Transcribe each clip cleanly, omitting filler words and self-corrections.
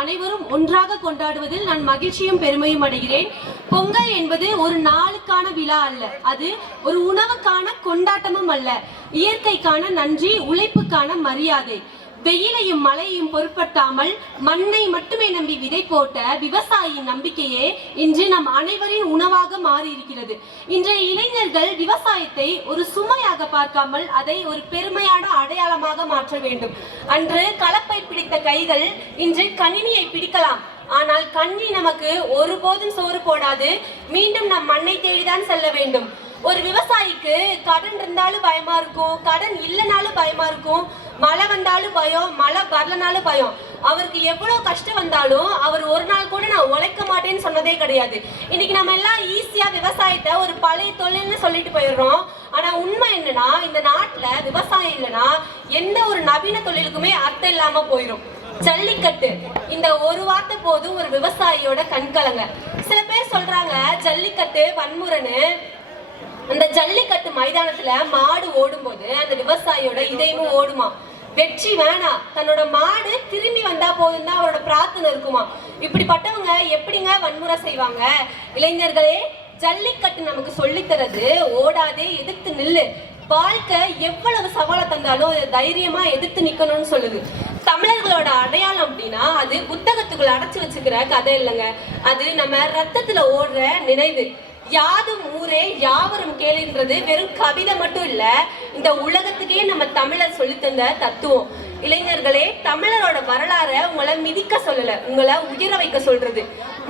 அனைவரும் ஒன்றாக கொண்டாடுவதில் நான் மகிழ்ச்சியும் பெருமையும் அடைகிறேன். பொங்கல் என்பது ஒரு நாளுக்கான விழா அல்ல, அது ஒரு உணவுக்கான கொண்டாட்டமும் அல்ல. இயற்கைக்கான நன்றி, உழைப்புக்கான மரியாதை. வெயிலையும் மழையையும் பொருட்படுத்தாமல் மண்ணை மட்டுமே நம்பி விதை போட்ட விவசாயியின் நம்பிக்கையே இன்று நம் அனைவரின் உணவாக மாறி இருக்கிறது. இன்றைய இளைஞர்கள் விவசாயத்தை ஒரு சுமையாக பார்க்காமல் அதை ஒரு பெருமையான அடையாளமாக மாற்ற வேண்டும். அன்று கலப்பை பிடித்த கைகள் இன்று கணினியை பிடிக்கலாம், ஆனால் கண்ணி நமக்கு ஒருபோதும் சோறு போடாது. மீண்டும் நம் மண்ணை தேடிதான் செல்ல வேண்டும். ஒரு விவசாயிக்கு கடன் இருந்தாலும் பயமா இருக்கும், கடன் இல்லைனாலும் பயமா இருக்கும், மழை வந்தாலும் பயம், மழை வரலனாலும் பயம். அவருக்கு எவ்வளவு கஷ்டம் வந்தாலும் அவர் ஒரு நாள் கூட நான் உழைக்க மாட்டேன்னு சொன்னதே கிடையாது. இன்னைக்கு நம்ம எல்லாம் ஈஸியா விவசாயத்தை ஒரு பழைய தொழில்னு சொல்லிட்டு போயிடுறோம். ஆனா உண்மை என்னன்னா, இந்த நாட்டுல விவசாயம் இல்லைன்னா எந்த ஒரு நவீன தொழிலுக்குமே அர்த்தம் இல்லாம போயிடும். ஜல்லிக்கட்டு, இந்த ஒரு வார்த்தை போதும் ஒரு விவசாயியோட கண்கலங்க. சில பேர் சொல்றாங்க ஜல்லிக்கட்டு வன்முறைன்னு. அந்த ஜல்லிக்கட்டு மைதானத்துல மாடு ஓடும் போது அந்த விவசாயியோட இதயமும் ஓடுமா. வெற்றி வேணாம், தன்னோட மாடு திரும்பி வந்தா போதும் தான் அவரோட பிரார்த்தனை இருக்குமா. இப்படிப்பட்டவங்க எப்படிங்க வன்முறை செய்வாங்க? இளைஞர்களே, ஜல்லிக்கட்டு நமக்கு சொல்லித்தரது ஓடாதே, எதிர்த்து நில்லு. வாழ்க்கை எவ்வளவு சவாலை தந்தாலும் தைரியமா எதிர்த்து நிக்கணும்னு சொல்லுது. தமிழர்களோட அடையாளம் அப்படின்னா அது புத்தகத்துக்குள்ள அடைச்சு வச்சுக்கிற கதை இல்லைங்க, அது நம்ம ரத்தத்துல ஓடுற நினைவு. யாதும் ஊரே யாவரும் கேளுன்றது வெறும் கவிதை மட்டும் இல்ல, இந்த உலகத்துக்கே நம்ம தமிழர் சொல்லி தந்த தத்துவம். இளைஞர்களே, தமிழரோட வரலாறை உங்களை மிதிக்க சொல்லல, உங்களை உயர வைக்க சொல்றது.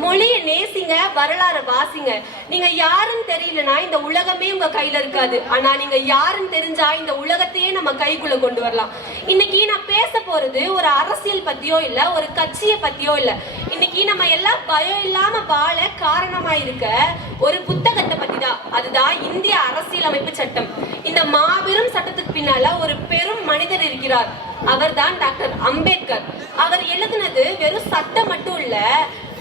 மொழியை நேசிங்க, வரலாறை வாசிங்க. நீங்க யாருன்னு தெரியலனா இந்த உலகமே உங்க கையில இருக்காது. ஆனா நீங்க யாருன்னு தெரிஞ்சா இந்த உலகத்தையே நம்ம கைக்குள்ள கொண்டு வரலாம். இன்னைக்கு நான் பேச போறது ஒரு அரசியல் பத்தியோ இல்ல, ஒரு கட்சியை பத்தியோ இல்ல. இன்னைக்கு நம்ம எல்லாம் பயம் இல்லாம வாழ காரணமா இருக்க ஒரு புத்தகத்தை பத்தி தான். அதுதான் இந்திய அரசியலமைப்பு சட்டம். இந்த மாபெரும் சட்டத்துக்கு பின்னால ஒரு பெரும் மனிதர் இருக்கிறார். அவர்தான் டாக்டர் அம்பேத்கர். அவர் எழுதினது வெறும் சட்டம் மட்டும் இல்ல,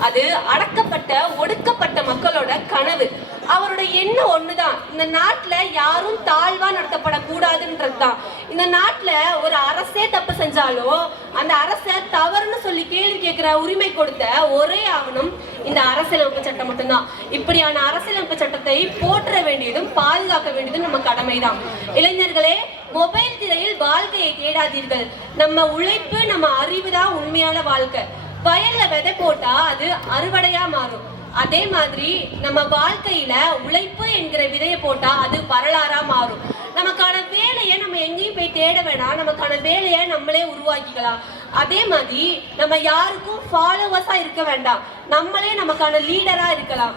அது அடக்கப்பட்ட ஒடுக்கப்பட்ட மக்களோட கனவு. அவரோட எண்ணம் ஒண்ணுதான், இந்த நாட்டுல யாரும் தாழ்வா நடத்தப்படக்கூடாதுன்றதுதான். இந்த நாட்டுல ஒரு அரசே தப்பு செஞ்சாலும் அந்த அரச தவறுன்னு சொல்லி கேள்வி கேட்கிற உரிமை கொடுத்த ஒரே ஆவணம் இந்த அரசியலமைப்பு சட்டம் மட்டும்தான். இப்படியான அரசியலமைப்பு சட்டத்தை போற்ற வேண்டியதும் பாதுகாக்க வேண்டியதும் நம்ம கடமைதான். இளைஞர்களே, மொபைல் திரையில் வாழ்க்கையை தேடாதீர்கள். நம்ம உழைப்பு, நம்ம அறிவு தான் உண்மையான வாழ்க்கை. வயல்ல விதை போட்டா அது அறுவடையா மாறும். அதே மாதிரி நம்ம வாழ்க்கையில உழைப்பு என்கிற விதையை போட்டா அது வரலாறா மாறும். நமக்கான வேலையை நம்ம எங்கேயும் போய் தேட வேணாம், நமக்கான வேலையை நம்மளே உருவாக்கிக்கலாம். அதே மாதிரி நம்ம யாருக்கும் ஃபாலோவர்ஸா இருக்க வேண்டாம், நம்மளே நமக்கான லீடரா இருக்கலாம்.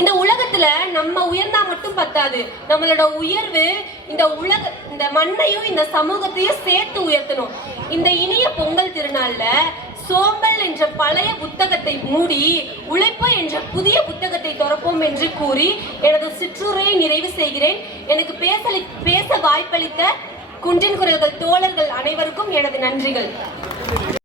இந்த உலகத்துல நம்ம உயர்ந்தா மட்டும் பத்தாது, நம்மளோட உயர்வு இந்த மண்ணையும் இந்த சமூகத்தையும் சேர்த்து உயர்த்தணும். இந்த இனிய பொங்கல் திருநாள்ல சோம்பல் என்ற பழைய புத்தகத்தை மூடி உழைப்பு என்ற புதிய புத்தகத்தை திறப்போம் என்று கூறி எனது சிற்றுரையை நிறைவு செய்கிறேன். எனக்கு பேச வாய்ப்பளித்த குன்றின் குரல்கள் தோழர்கள் அனைவருக்கும் எனது நன்றிகள்.